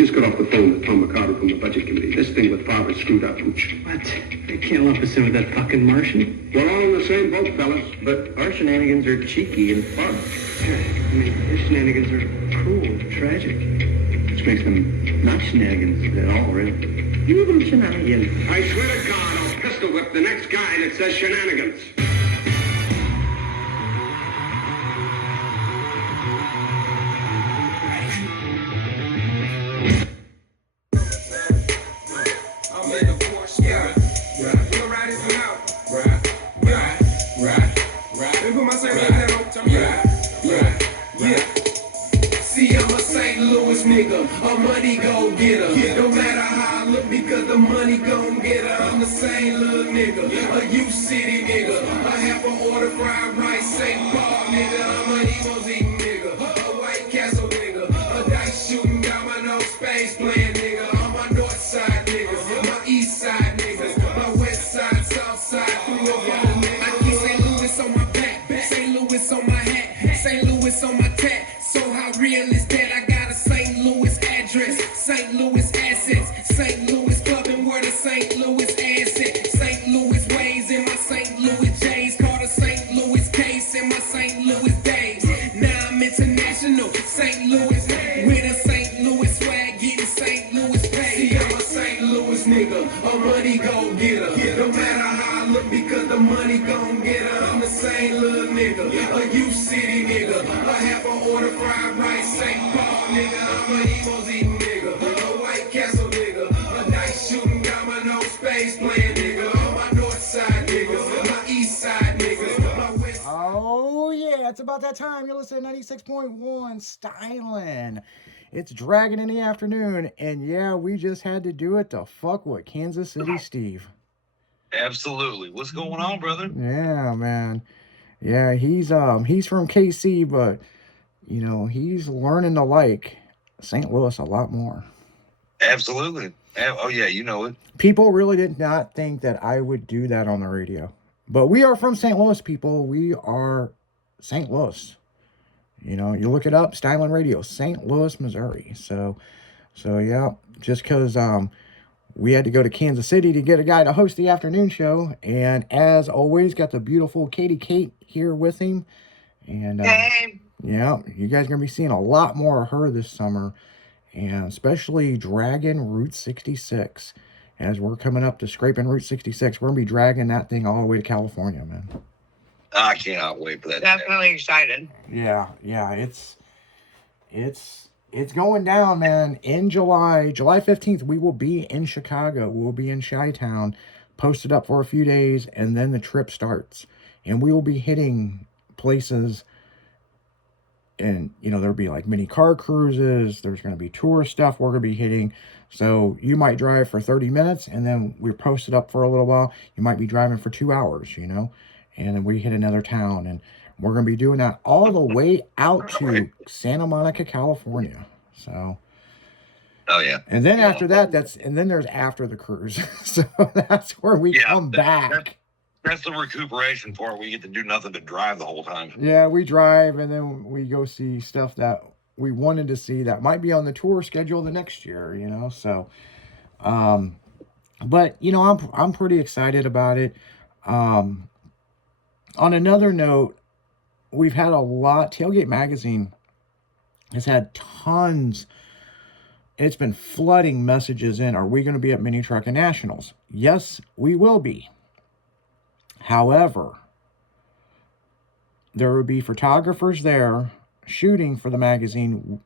just got off the phone with Tom McCarter from the Budget Committee. This thing with Favre screwed up, Hooch. What? They can't lump us in with that fucking Martian? We're all in the same boat, fellas. But our shenanigans are cheeky and fun. I mean, his shenanigans are cruel and tragic. Which makes them not shenanigans at all, really. Even shenanigans. I swear to God, I'll pistol whip the next guy that says shenanigans. Nigga, a money go getter. No matter how I look, because the money gon' get her. I'm the same little nigga, a U City nigga, a half a order fried rice, St. Paul nigga. I'm an Eagles eating nigga, a White Castle nigga, a dice shooting, got my no space playing nigga. I'm my north side niggas, my east side niggas, my west side, south side, through a phone nigga. I keep St. Louis on my back, St. Louis on my hat, St. Louis on my tat. So how real is that? I got a St. Louis address, St. Louis assets, St. Louis clubbing where the St. Louis asset, St. Louis ways in my St. Louis J's, called a St. Louis case in my St. Louis days. Now I'm international, St. Louis, with a St. Louis swag, getting St. Louis pay. See, I'm a St. Louis nigga, a money go getter. No matter how I look, because the money gon' get her. I'm the same little nigga, a U City nigga, a half a order fried rice, St. Paul nigga. I'm an Eagles eating nigga, a White Castle nigga, a dice shooting, got my no space playing nigga. On my north side niggas, my east side niggas, my west. Oh yeah, it's about that time. You're listening to 96.1 Stylin'. It's Dragon in the afternoon, and yeah, we just had to do it to fuck with Kansas City Steve. Absolutely. What's going on, brother? Yeah, man. Yeah, he's from KC, but you know, he's learning to like St. Louis a lot more. Absolutely. Oh yeah, you know it. People really did not think that I would do that on the radio. But we are from St. Louis, people. We are St. Louis. You know, you look it up, Stylin' Radio, St. Louis, Missouri. So yeah, just because we had to go to Kansas City to get a guy to host the afternoon show. And as always, got the beautiful Katie Kate here with him. And yeah, you guys are going to be seeing a lot more of her this summer. And especially dragging Route 66. As we're coming up to scraping Route 66, we're going to be dragging that thing all the way to California, man. I cannot wait for that. Definitely excited. Yeah, it's going down, man. In July 15th, we will be in Chicago. We'll be in Chi-Town, posted up for a few days, and then the trip starts. And we will be hitting places, and, you know, there'll be like mini car cruises. There's going to be tour stuff we're going to be hitting. So you might drive for 30 minutes, and then we're posted up for a little while. You might be driving for 2 hours, you know. And then we hit another town, and we're going to be doing that all the way out to Santa Monica, California. So, oh yeah. And then after that, and then there's after the cruise. So that's where we come back. That's the recuperation part where you get to do nothing but drive the whole time. Yeah, we drive, and then we go see stuff that we wanted to see that might be on the tour schedule the next year, you know. So, but you know, I'm pretty excited about it. On another note, we've had a lot. Tailgate Magazine has had tons. It's been flooding messages in. Are we going to be at Mini Truckin' Nationals? Yes, we will be. However, there will be photographers there shooting for the magazine.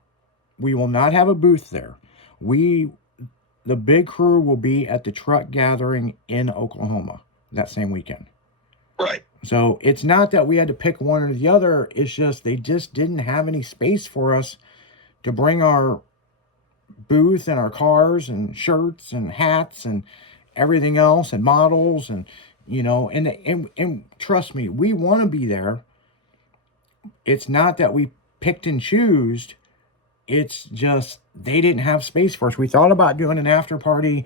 We will not have a booth there. The big crew will be at the truck gathering in Oklahoma that same weekend. Right. So it's not that we had to pick one or the other. It's just they just didn't have any space for us to bring our booth and our cars and shirts and hats and everything else and models and, you know, and trust me, we want to be there. It's not that we picked and choosed. It's just they didn't have space for us. We thought about doing an after party,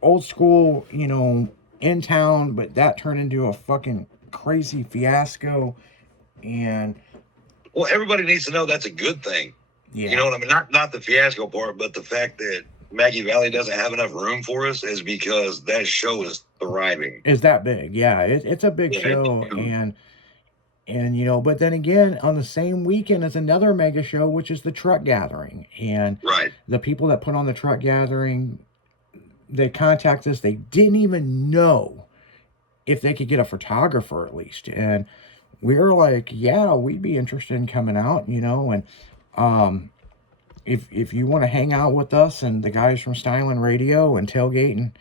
old school, you know, in town, but that turned into a fucking crazy fiasco. And well, everybody needs to know that's a good thing. Yeah. You know what I mean? Not the fiasco part, but the fact that Maggie Valley doesn't have enough room for us is because that show is thriving. Is that big? Yeah, it's a big Yeah, show, it's huge. and you know, but then again, on the same weekend is another mega show, which is the Truck Gathering, and Right. the people that put on the Truck Gathering, they contact us. They didn't even know if they could get a photographer at least, and we were like, yeah, we'd be interested in coming out, you know, and if you want to hang out with us and the guys from Styling Radio and Tailgating,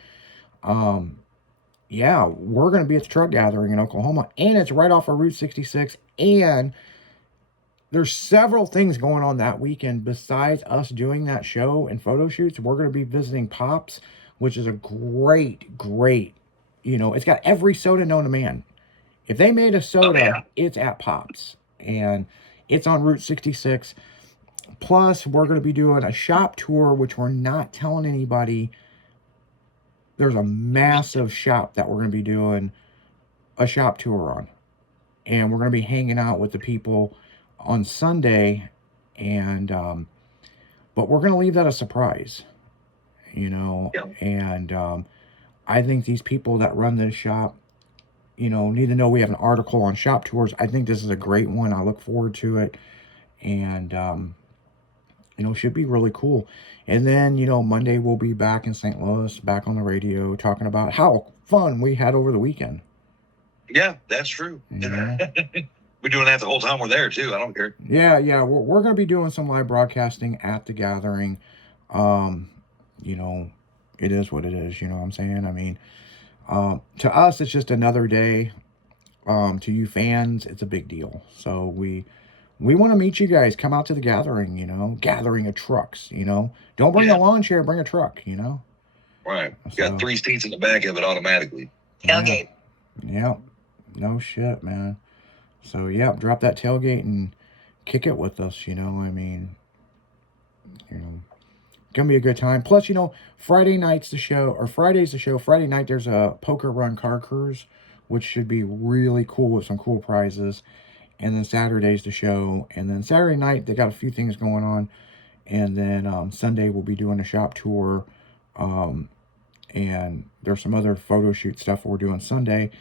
yeah, we're going to be at the Truck Gathering in Oklahoma, and it's right off of Route 66, and there's several things going on that weekend besides us doing that show and photo shoots. We're going to be visiting Pops, which is a great, you know, it's got every soda known to man. If they made a soda, yeah. it's at Pops, and it's on Route 66. Plus, we're going to be doing a shop tour, which we're not telling anybody. There's a massive shop that we're going to be doing a shop tour on. And we're going to be hanging out with the people on Sunday. And, but we're going to leave that a surprise, you know. Yeah. And I think these people that run this shop, you know, need to know we have an article on shop tours. I think this is a great one. I look forward to it. And, you know, should be really cool. And then, you know, Monday we'll be back in St. Louis, back on the radio, talking about how fun we had over the weekend. Yeah, that's true. Yeah. We're doing that the whole time we're there, too. I don't care. Yeah, we're going to be doing some live broadcasting at the gathering. You know, it is what it is, you know what I'm saying? I mean, to us, it's just another day. To you fans, it's a big deal. So we want to meet you guys. Come out to the gathering, you know, gathering of trucks, you know. Don't bring a lawn chair, bring a truck, you know. Right. So, Got 3 seats in the back of it automatically. Tailgate. Yeah. No shit, man. So, yeah, drop that tailgate and kick it with us, you know. I mean, you know, gonna be a good time. Plus, you know, Friday's the show. Friday night, there's a poker run car cruise, which should be really cool with some cool prizes. And then Saturday's the show. And then Saturday night, they got a few things going on. And then Sunday, we'll be doing a shop tour. And there's some other photo shoot stuff we're doing Sunday.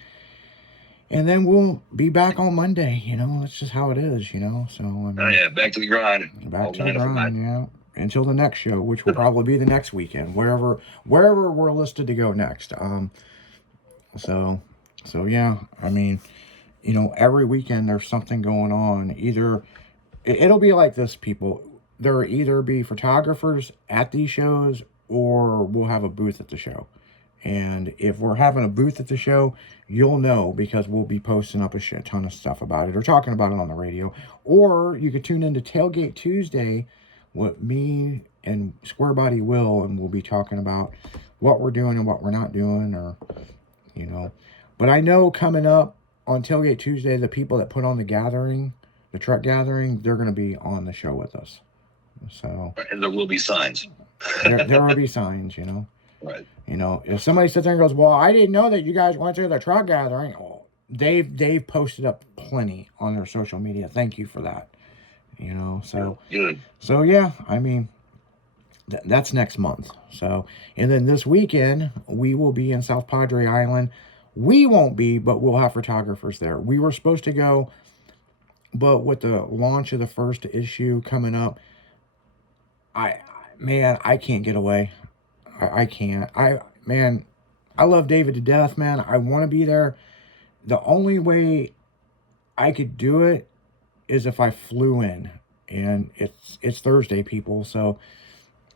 And then we'll be back on Monday, you know. That's just how it is, you know. So, I mean, Oh, yeah, back to the grind. back to the grind, yeah. Until the next show, which will probably be the next weekend, wherever we're listed to go next. So yeah, I mean, you know, every weekend there's something going on. Either it'll be like this, people. There'll either be photographers at these shows, or we'll have a booth at the show. And if we're having a booth at the show, you'll know, because we'll be posting up a shit ton of stuff about it or talking about it on the radio. Or you could tune into Tailgate Tuesday with me and Square Body Will, and we'll be talking about what we're doing and what we're not doing, or, you know. But I know coming up on Tailgate Tuesday, the people that put on the gathering, the truck gathering, they're going to be on the show with us. So, And there will be signs. there will be signs, you know. Right. You know, if somebody sits there and goes, well, I didn't know that you guys went to the truck gathering. Oh, they've posted up plenty on their social media. Thank you for that. You know, so Good. So yeah, I mean, that's next month. So, and then this weekend we will be in South Padre Island. We won't be, but we'll have photographers there. We were supposed to go, but with the launch of the first issue coming up, I can't get away. I can't. I love David to death, man. I want to be there. The only way I could do it is if I flew in, and it's Thursday, people. So,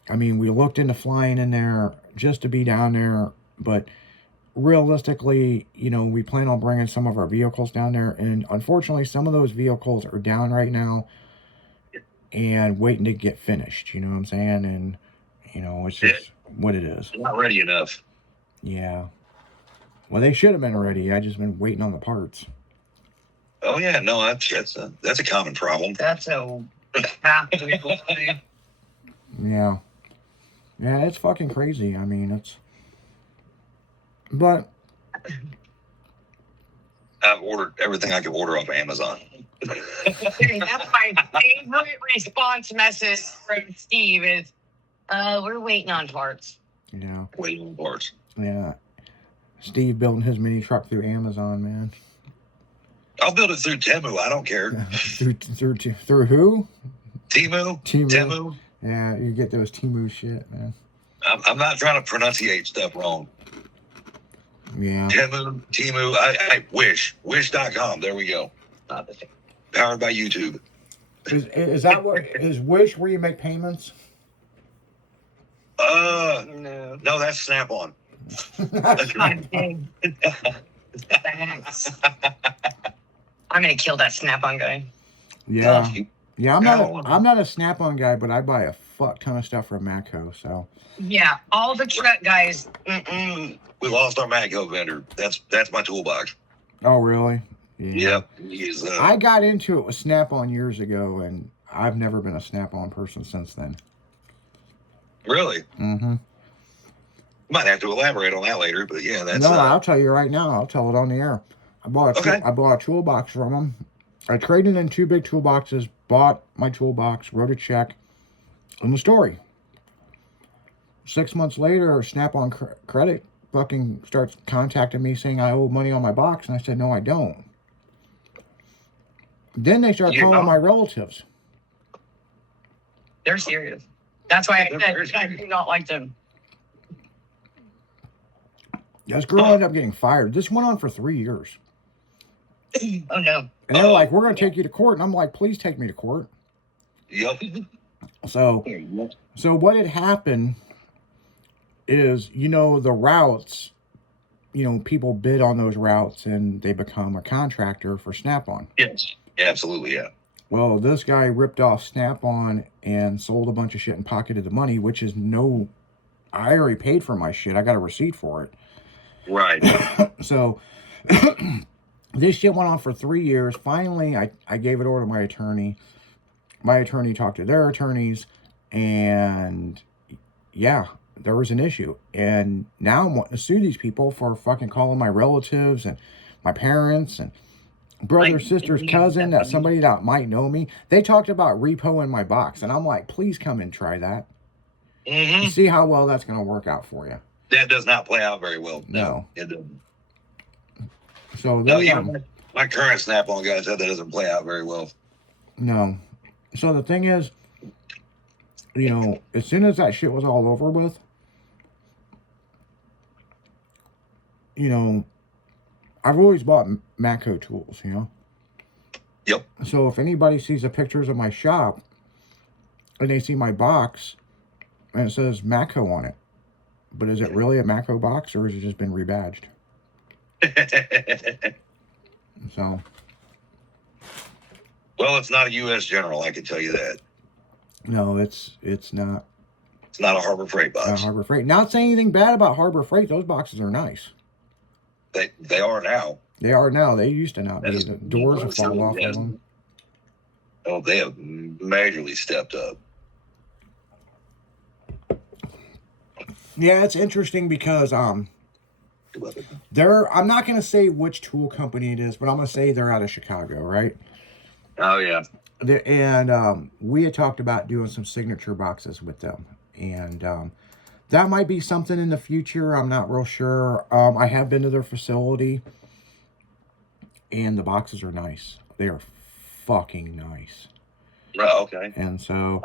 I mean, we looked into flying in there just to be down there, but realistically, you know, we plan on bringing some of our vehicles down there, and unfortunately, some of those vehicles are down right now and waiting to get finished. You know what I'm saying? And you know, it's just what it is. Not ready enough. Yeah. Well, they should have been ready. I just been waiting on the parts. Oh yeah, no, that's a common problem. That's a half people thing. Yeah. Yeah, it's fucking crazy. I mean, but I've ordered everything I can order off Amazon. That's my favorite response message from Steve is, we're waiting on parts. Yeah. Waiting on parts. Yeah. Steve building his mini truck through Amazon, man. I'll build it through Temu. I don't care. through who? Temu. Temu. Yeah, you get those Temu shit, man. I'm not trying to pronunciate stuff wrong. Yeah. Temu. I Wish.com. There we go. Powered by YouTube. Is that what is Wish where you make payments? No, that's Snap-on. God dang. Thanks. I'm gonna kill that Snap-on guy. Yeah. Yeah, I'm not a Snap-on guy, but I buy a fuck ton of stuff from Matco, so. Yeah, all the truck guys. We lost our Matco vendor. That's my toolbox. Oh, really? Yeah. Yep. I got into it with Snap-on years ago, and I've never been a Snap-on person since then. Really? Mm-hmm. Might have to elaborate on that later, but yeah, that's. No, I'll tell you right now. I'll tell it on the air. I bought a toolbox from them. I traded in 2 big toolboxes, bought my toolbox, wrote a check, and the story. 6 months later, Snap-on Credit fucking starts contacting me saying I owe money on my box, and I said, no, I don't. Then they start calling my relatives. They're serious. That's why I do not like them. This girl ended up getting fired. This went on for 3 years. Oh, no. And they're like, we're going to take you to court. And I'm like, please take me to court. Yep. So what had happened is, the routes, people bid on those routes and they become a contractor for Snap-on. Yes. Absolutely, yeah. Well, this guy ripped off Snap-on and sold a bunch of shit and pocketed the money, which is I already paid for my shit. I got a receipt for it. Right. So this shit went on for 3 years. Finally, I gave it over to my attorney. My attorney talked to their attorneys, and yeah, there was an issue. And now I'm wanting to sue these people for fucking calling my relatives and my parents and brother, sister's cousin, that somebody that might know me. They talked about repoing my box, and I'm like, please come and try that. Mm-hmm. See how well that's going to work out for you. That does not play out very well. No. It doesn't. So my current Snap-on guy said that doesn't play out very well. No. So the thing is, as soon as that shit was all over with, I've always bought Matco tools, Yep. So if anybody sees the pictures of my shop and they see my box and it says Matco on it, but is it really a Matco box or has it just been rebadged? So. Well, it's not a U.S. General, I can tell you that. No, it's not. It's not a Harbor Freight box. Harbor Freight. Not saying anything bad about Harbor Freight. Those boxes are nice. They are now. They are now. They used to not be. The doors have fallen off of them. Oh, they have majorly stepped up. Yeah, it's interesting because I'm not going to say which tool company it is, but I'm going to say they're out of Chicago, right? Oh, yeah. And we had talked about doing some signature boxes with them. And that might be something in the future. I'm not real sure. I have been to their facility. And the boxes are nice. They are fucking nice. Oh, okay. And so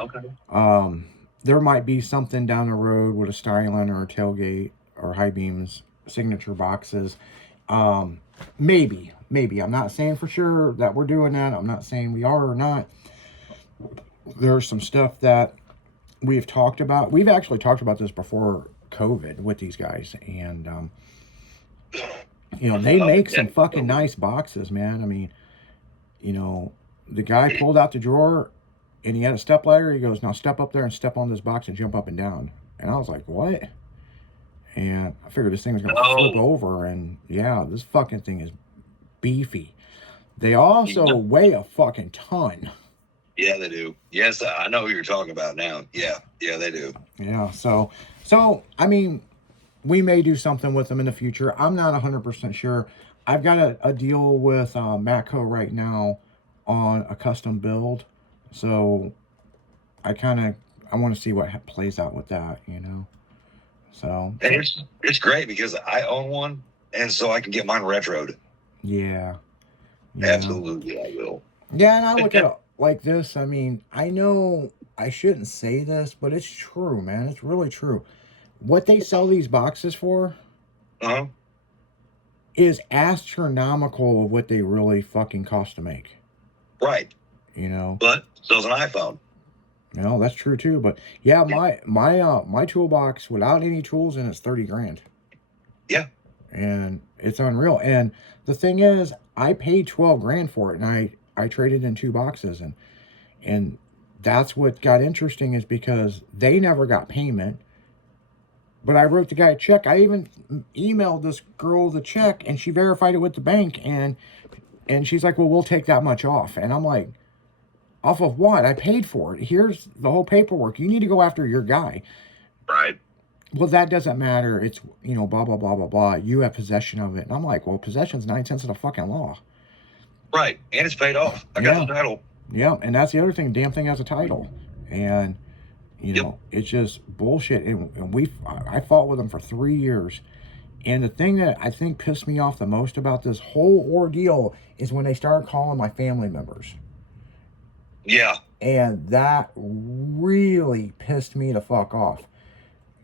there might be something down the road with a styling or a tailgate or high beams signature boxes. Maybe. I'm not saying for sure that we're doing that. I'm not saying we are or not. There's some stuff that we've talked about. We've actually talked about this before COVID with these guys. And, they make some fucking nice boxes, man. I mean, the guy pulled out the drawer and he had a step ladder. He goes, now step up there and step on this box and jump up and down. And I was like, what? And I figured this thing was going to flip over. And yeah, this fucking thing is beefy. They also weigh a fucking ton. Yeah, they do. Yes, I know who you're talking about now. Yeah, they do. Yeah, so I mean, we may do something with them in the future. I'm not 100% sure. I've got a deal with Matco right now on a custom build, so I want to see what plays out with that, you know. So And it's great because I own one, and so I can get mine retroed. yeah. Absolutely, I will. Yeah, and I look at it like this. I mean, I know I shouldn't say this, but it's true, man. It's really true. What they sell these boxes for Uh-huh. is astronomical of what they really fucking cost to make. Right. You know. But so's an iPhone. You know, that's true too. But yeah, my toolbox without any tools in it's 30 grand. Yeah. And it's unreal. And the thing is, I paid 12 grand for it, and I traded in 2 boxes, and that's what got interesting is because they never got payment. But I wrote the guy a check. I even emailed this girl the check, and she verified it with the bank, and she's like, well, we'll take that much off. And I'm like, off of what? I paid for it. Here's the whole paperwork. You need to go after your guy. Right. Well, that doesn't matter. It's, you know, blah, blah, blah, blah, blah. You have possession of it. And I'm like, well, possession's 9 cents of the fucking law. Right. And it's paid off. I got the title. Yeah, and that's the other thing. Damn thing has a title. And, you know, it's just bullshit. And I fought with them for 3 years. And the thing that I think pissed me off the most about this whole ordeal is when they started calling my family members. Yeah. And that really pissed me the fuck off.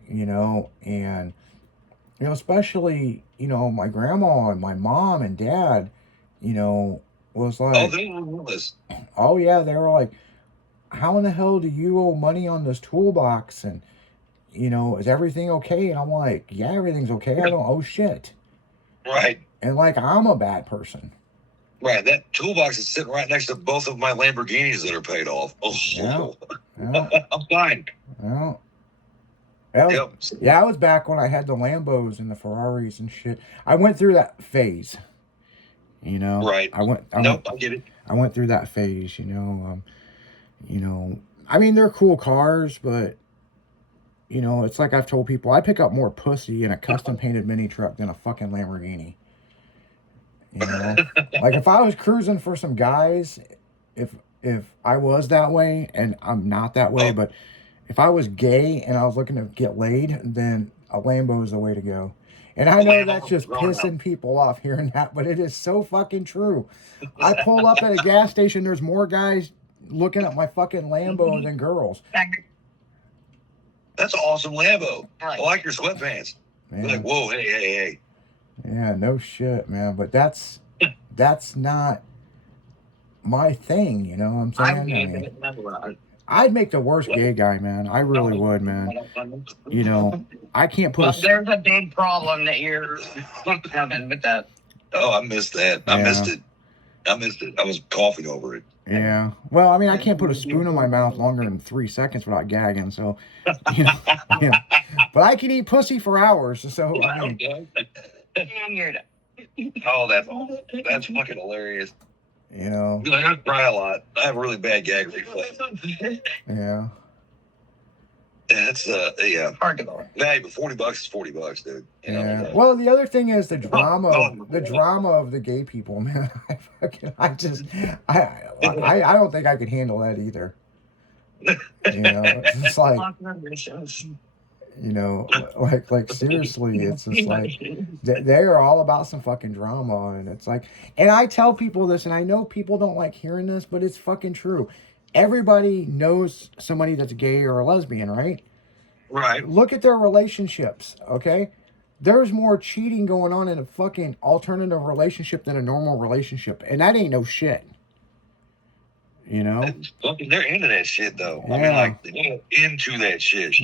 You know, and, you know, especially, you know, my grandma and my mom and dad, you know, was like, Oh, they know this. oh yeah, they were like, how in the hell do you owe money on this toolbox? And, you know, is everything okay? And I'm like, yeah, everything's okay. I don't owe shit. Right. And like, I'm a bad person. Right. That toolbox is sitting right next to both of my Lamborghinis that are paid off. Oh, Yeah. I'm fine. Yeah. Yeah, I was back when I had the Lambos and the Ferraris and shit. I went through that phase, you know. Right. I get it. I went through that phase, you know. I mean, they're cool cars, but you know, it's like I've told people, I pick up more pussy in a custom painted mini truck than a fucking Lamborghini. You know, like if I was cruising for some guys, if I was that way, and I'm not that way, but if I was gay and I was looking to get laid, then a Lambo is the way to go. And I know that's just pissing people off hearing that, but it is so fucking true. I pull up at a gas station, there's more guys looking at my fucking Lambo than girls. That's an awesome Lambo. I like your sweatpants. Man. Like, whoa, hey. Yeah, no shit, man. But that's not my thing, you know what I'm saying? I'd make the worst gay guy, man. I really would, man. You know, I can't put Well, there's a big problem that you're having with that. Oh, I missed that. I missed it. I was coughing over it. Yeah. Well, I mean, I can't put a spoon in my mouth longer than 3 seconds without gagging, so, you know. But I can eat pussy for hours, so. I mean, And you're done. Oh, that's fucking hilarious. you know. I cry a lot. I have a really bad gag reflex. Yeah. That's yeah. Hard to go. Hey, but $40 is $40, dude. You know, Yeah. Well, the other thing is the drama of the gay people, man. I don't think I could handle that either. You know, it's like, you know, like seriously, it's just like they are all about some fucking drama, and it's like, and I tell people this, and I know people don't like hearing this, but it's fucking true. Everybody knows somebody that's gay or a lesbian, right? Right. Look at their relationships, okay? There's more cheating going on in a fucking alternative relationship than a normal relationship, and that ain't no shit. You know? They're into that shit, though. Yeah. I mean, like, they're into that shit.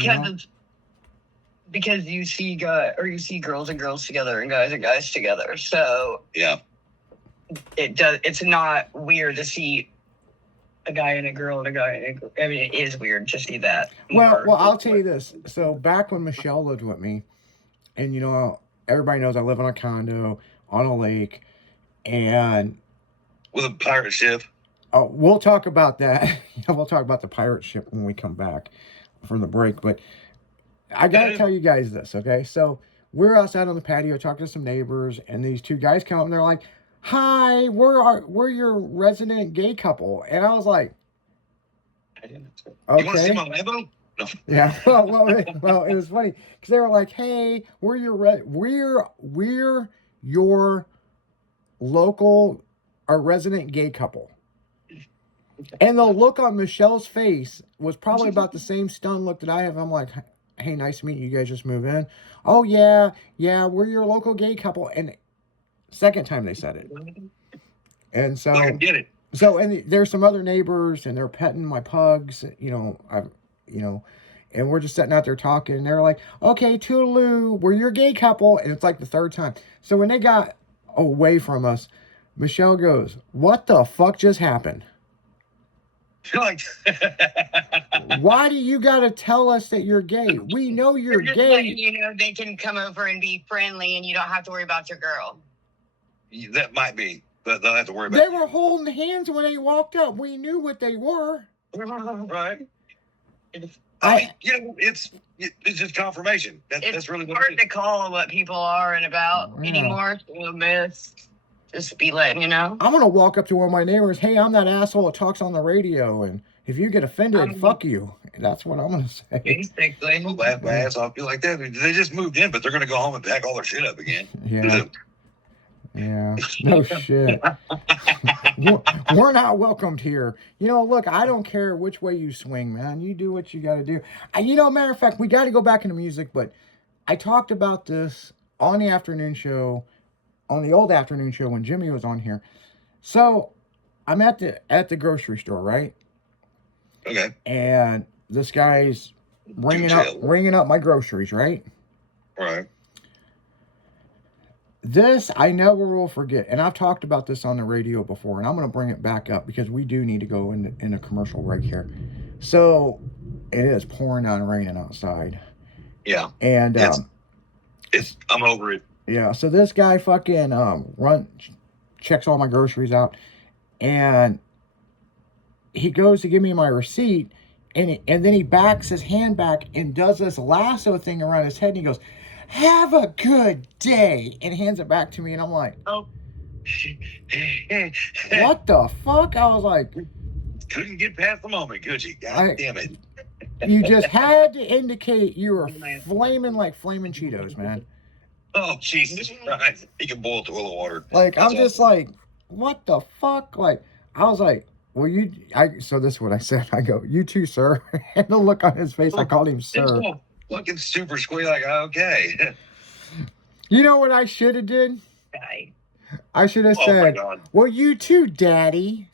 Because you see girls and girls together and guys together. So Yeah. it's not weird to see a guy and a girl and a guy and a girl. I mean, it is weird to see that. Well, I'll tell you this. So back when Michelle lived with me, and you know, everybody knows I live on a condo on a lake, and With a pirate ship. we'll talk about that. We'll talk about the pirate ship when we come back from the break. But I gotta tell you guys this, okay? So we're outside on the patio talking to some neighbors, and these two guys come up and they're like, "Hi, we're your resident gay couple," and I was like, You want to see "Okay." my Lambo? No. Yeah, well, it was funny because they were like, "Hey, we're your local or resident gay couple," and the look on Michelle's face was probably about the same stunned look that I have. I'm like, "Hey, nice to meet you. You guys just move in." "Oh yeah, we're your local gay couple," and second time they said it, and so I get it. So, and there's some other neighbors, and they're petting my pugs, and we're just sitting out there talking, and they're like, "Okay, toodaloo, we're your gay couple," and it's like the third time. So when they got away from us, Michelle goes, "What the fuck just happened? Like, Why do you gotta tell us that you're gay? We know you're Just letting gay." you know they can come over and be friendly, and you don't have to worry about your girl. that might be, but don't have to worry about They it. were holding hands when they walked up. We knew what they were. Right? I- It's just confirmation. That's It's really what hard it to is. call what people are and about Yeah. anymore. So miss, just be letting you know. I'm gonna walk up to one of my neighbors. "Hey, I'm that asshole that talks on the radio, and if you get offended, fuck you." That's what I'm gonna say. Basically. I'll laugh my ass off. Be like that. They just moved in, but they're going to go home and pack all their shit up again. Yeah, yeah, no shit. We're not welcomed here. Look, I don't care which way you swing, man. You do what you got to do. Matter of fact, we got to go back into music, but I talked about this on the afternoon show, on the old afternoon show when Jimmy was on here. So I'm at the grocery store, right? Okay. And this guy's ringing chill. up my groceries, right? Right. This I never will forget, and I've talked about this on the radio before, and I'm going to bring it back up because we do need to go in a commercial break here. So it is pouring down raining outside, Yeah. and I'm over it. yeah. So this guy fucking checks all my groceries out, and he goes to give me my receipt, and then he backs his hand back and does this lasso thing around his head, and he goes, "Have a good day," and hands it back to me, and I'm like, Oh. "What the fuck?" I was like, Couldn't get past the moment, could you? God damn it. "You just had to indicate you were flaming like flaming Cheetos, man." Oh, Jesus Christ. He can boil toilet water. Like, I'm That's just like, "What the fuck?" Like, I was like, "Well, so this is what I said. I go, 'You too, sir.'" And the look on his face, I called him It's sir. all fucking super squeaky. Like, okay. You know what I should have did? Guy. I should have Oh, my said, God. "Well, you too, daddy."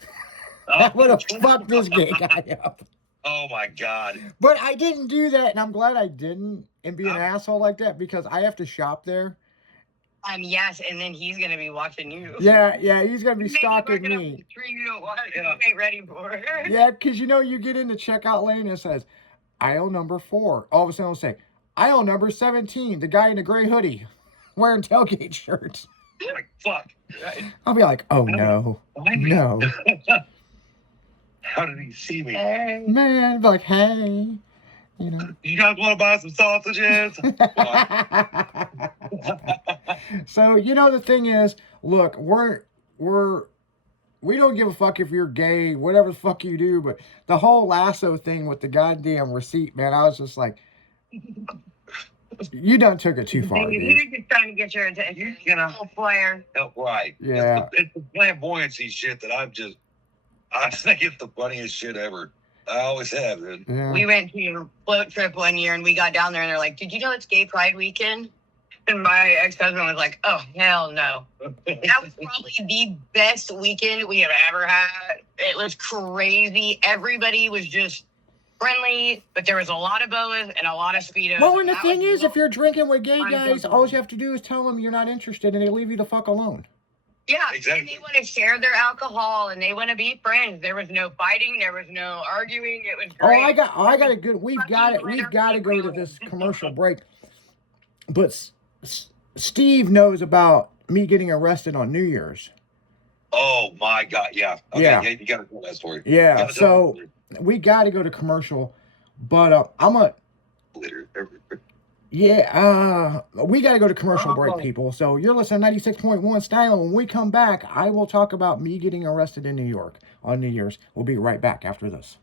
That would have fucked this gay guy up. Oh, my God. But I didn't do that, and I'm glad I didn't, and be an asshole like that, because I have to shop there. Yes, and then he's gonna be watching you. Yeah, he's gonna be Maybe stalking barking up me. a tree you don't want. Yeah. You ain't ready for. Yeah, because you get in the checkout lane and it says aisle number 4. All of a sudden it'll say aisle number 17, the guy in the gray hoodie wearing tailgate shirts. Like, fuck. Right. I'll be like, "Oh no, no." How did he see me? Man, I'll be like, "Hey, You guys want to buy some sausages? So, the thing is, look, we don't give a fuck if you're gay, whatever the fuck you do, but the whole lasso thing with the goddamn receipt, man, I was just like, you done took it too far, He dude. was just trying to get your attention. Oh, player. Oh, right. Yeah. It's the flamboyancy shit that I think it's the funniest shit ever. I always have, dude. Yeah. We went to a float trip one year and we got down there and they're like, "Did you know it's Gay Pride weekend?" And my ex-husband was like, "Oh, hell no." That was probably the best weekend we have ever had. It was crazy. Everybody was just friendly, but there was a lot of boas and a lot of speedos. Well, and the That thing was is, if you're drinking with gay I'm guys, good. all you have to do is tell them you're not interested, and they leave you the fuck alone. Yeah, Exactly. and they want to share their alcohol and they want to be friends. There was no fighting. There was no arguing. It was Oh, great. I got a good. We've got to go to this commercial break. But Steve knows about me getting arrested on New Year's. Oh, my God. Yeah. Okay, Yeah. You got to tell that story. Yeah, You gotta so tell that we got to go to commercial. But I'm a story. Yeah, we got to go to commercial break, people. So you're listening to 96.1 Styling. When we come back, I will talk about me getting arrested in New York on New Year's. We'll be right back after this.